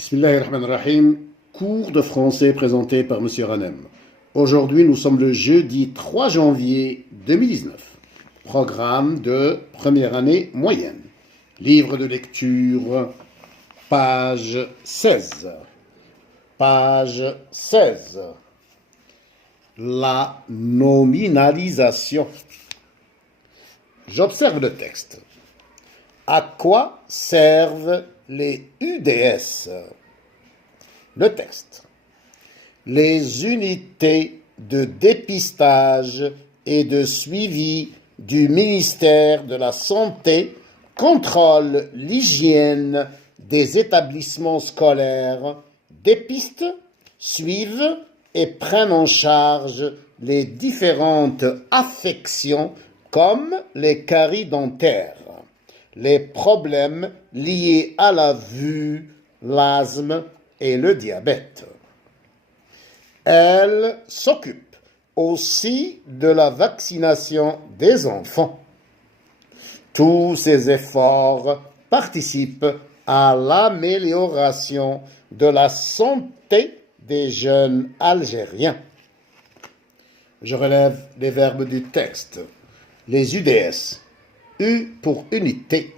Bismillahirrahmanirrahim, cours de français présenté par Monsieur Ranem. Aujourd'hui, nous sommes le jeudi 3 janvier 2019. Programme de première année moyenne. Livre de lecture, page 16. Page 16. La nominalisation. J'observe le texte. À quoi servent les UDS? Le texte. Les unités de dépistage et de suivi du ministère de la Santé contrôlent l'hygiène des établissements scolaires, dépistent, suivent et prennent en charge les différentes affections comme les caries dentaires, les problèmes liés à la vue, l'asthme et le diabète. Elle s'occupe aussi de la vaccination des enfants. Tous ces efforts participent à l'amélioration de la santé des jeunes Algériens. Je relève les verbes du texte. Les UDS. U pour unité,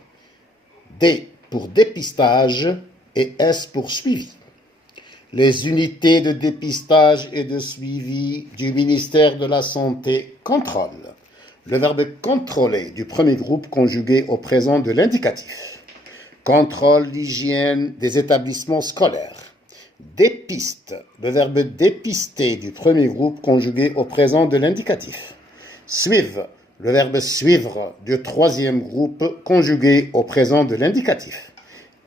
D pour dépistage et S pour suivi. Les unités de dépistage et de suivi du ministère de la Santé contrôlent. Le verbe contrôler du premier groupe conjugué au présent de l'indicatif. Contrôle l'hygiène des établissements scolaires. Dépiste, le verbe dépister du premier groupe conjugué au présent de l'indicatif. Suivre, le verbe suivre du troisième groupe conjugué au présent de l'indicatif.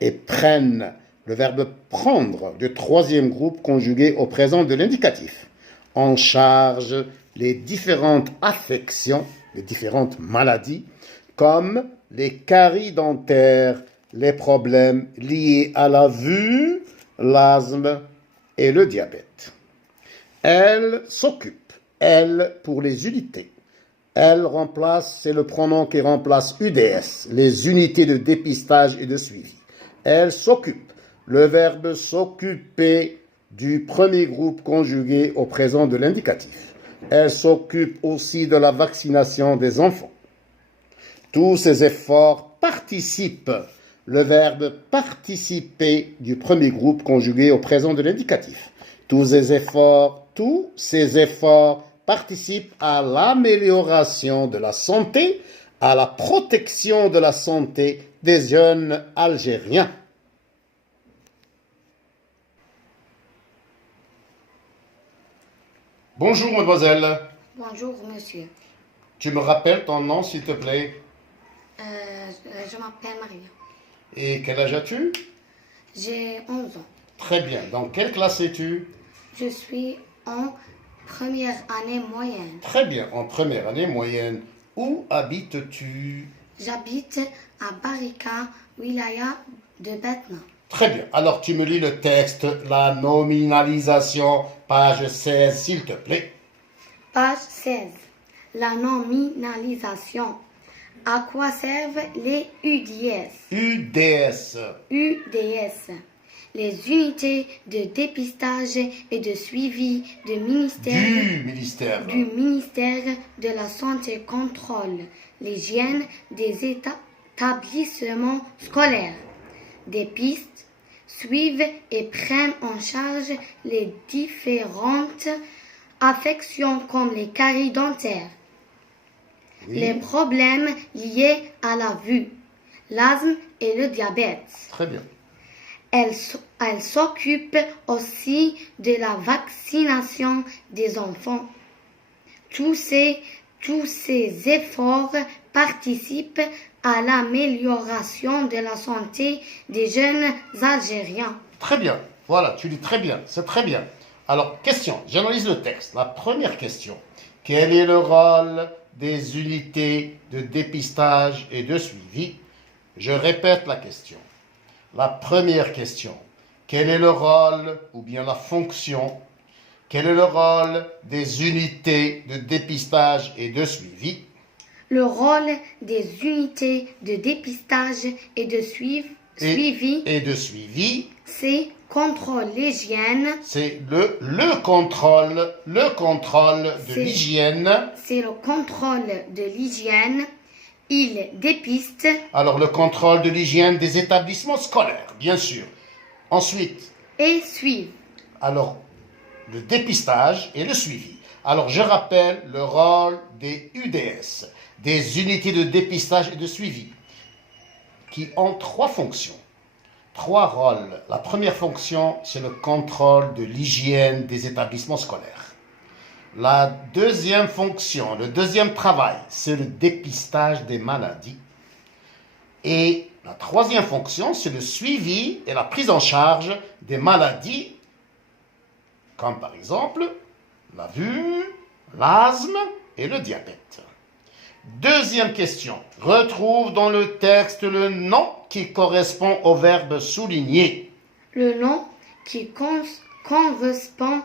Et prennent, le verbe prendre du troisième groupe conjugué au présent de l'indicatif. En charge les différentes affections, les différentes maladies, comme les caries dentaires, les problèmes liés à la vue, l'asthme et le diabète. Elle s'occupe, elle pour les unités. Elle remplace, c'est le pronom qui remplace UDS, les unités de dépistage et de suivi. Elle s'occupe, le verbe s'occuper du premier groupe conjugué au présent de l'indicatif. Elle s'occupe aussi de la vaccination des enfants. Tous ces efforts participent, le verbe participer du premier groupe conjugué au présent de l'indicatif. Tous ces efforts participent à l'amélioration de la santé, à la protection de la santé des jeunes Algériens. Bonjour, mademoiselle. Bonjour, monsieur. Tu me rappelles ton nom, s'il te plaît? Je m'appelle Maria. Et quel âge as-tu? J'ai 11 ans. Très bien. Dans quelle classe es-tu? Je suis en première année moyenne. Très bien. En première année moyenne. Où habites-tu? J'habite à Barika, wilaya de Betna. Très bien. Alors, tu me lis le texte, la nominalisation, page 16, s'il te plaît. Page 16. La nominalisation. À quoi servent les UDS? UDS. UDS. Les unités de dépistage et de suivi du ministère de la Santé contrôle l'hygiène des établissements scolaires, dépistent, suivent et prennent en charge les différentes affections comme les caries dentaires, les problèmes liés à la vue, l'asthme et le diabète. Très bien. Elle s'occupe aussi de la vaccination des enfants. Tous ces efforts participent à l'amélioration de la santé des jeunes Algériens. Très bien. Voilà, tu dis très bien. C'est très bien. Alors, question. J'analyse le texte. La première question. Quel est le rôle des unités de dépistage et de suivi? Je répète la question. La première question, quel est le rôle ou bien la fonction, quel est le rôle des unités de dépistage et de suivi? Le rôle des unités de dépistage et de suivi c'est contrôle l'hygiène. C'est le contrôle de C'est- l'hygiène. C'est le contrôle de l'hygiène. Il dépiste. Alors, le contrôle de l'hygiène des établissements scolaires, bien sûr. Ensuite, Et suivre. alors, le dépistage et le suivi. Alors, je rappelle le rôle des UDS, des unités de dépistage et de suivi, qui ont 3 fonctions. 3 rôles. La première fonction, c'est le contrôle de l'hygiène des établissements scolaires. La deuxième fonction, le deuxième travail, c'est le dépistage des maladies. Et la troisième fonction, c'est le suivi et la prise en charge des maladies, comme par exemple la vue, l'asthme et le diabète. Deuxième question. Retrouve dans le texte le nom qui correspond au verbe souligner. Le nom qui correspond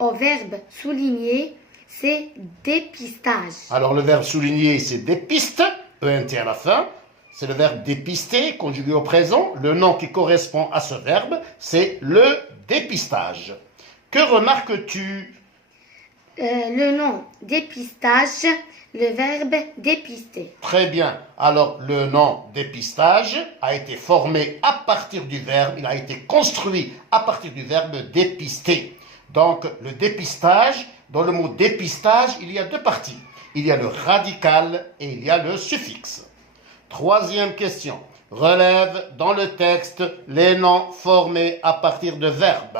au verbe souligner, c'est dépistage. Alors le verbe souligner, c'est dépiste, ENT à la fin. C'est le verbe dépister, conjugué au présent. Le nom qui correspond à ce verbe, c'est le dépistage. Que remarques-tu? Le nom dépistage, le verbe dépister. Très bien. Alors, le nom dépistage a été formé à partir du verbe, il a été construit à partir du verbe dépister. Donc, le dépistage, dans le mot dépistage, il y a 2 parties. Il y a le radical et il y a le suffixe. Troisième question. Relève dans le texte les noms formés à partir de verbes.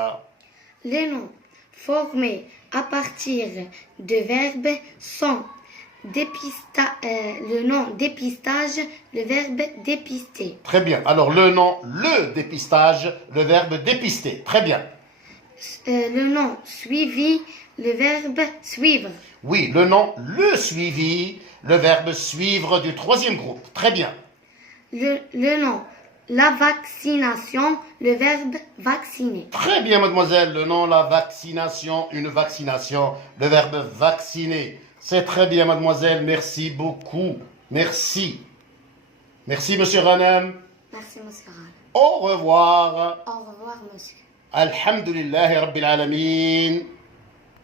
Les noms formés à partir de verbes sont le nom dépistage, le verbe dépister. Très bien. Alors, le nom, le dépistage, le verbe dépister. Très bien. Le nom suivi, le verbe suivre. Oui, le nom, le suivi, le verbe suivre du troisième groupe. Très bien. Le nom la vaccination, le verbe vacciner. Très bien, mademoiselle. Le nom, la vaccination, une vaccination, le verbe vacciner. C'est très bien, mademoiselle. Merci beaucoup. Merci. Merci, monsieur Ranem. Merci, monsieur Ral. Au revoir. Au revoir, monsieur. Alhamdulillahi Rabbil Alamin.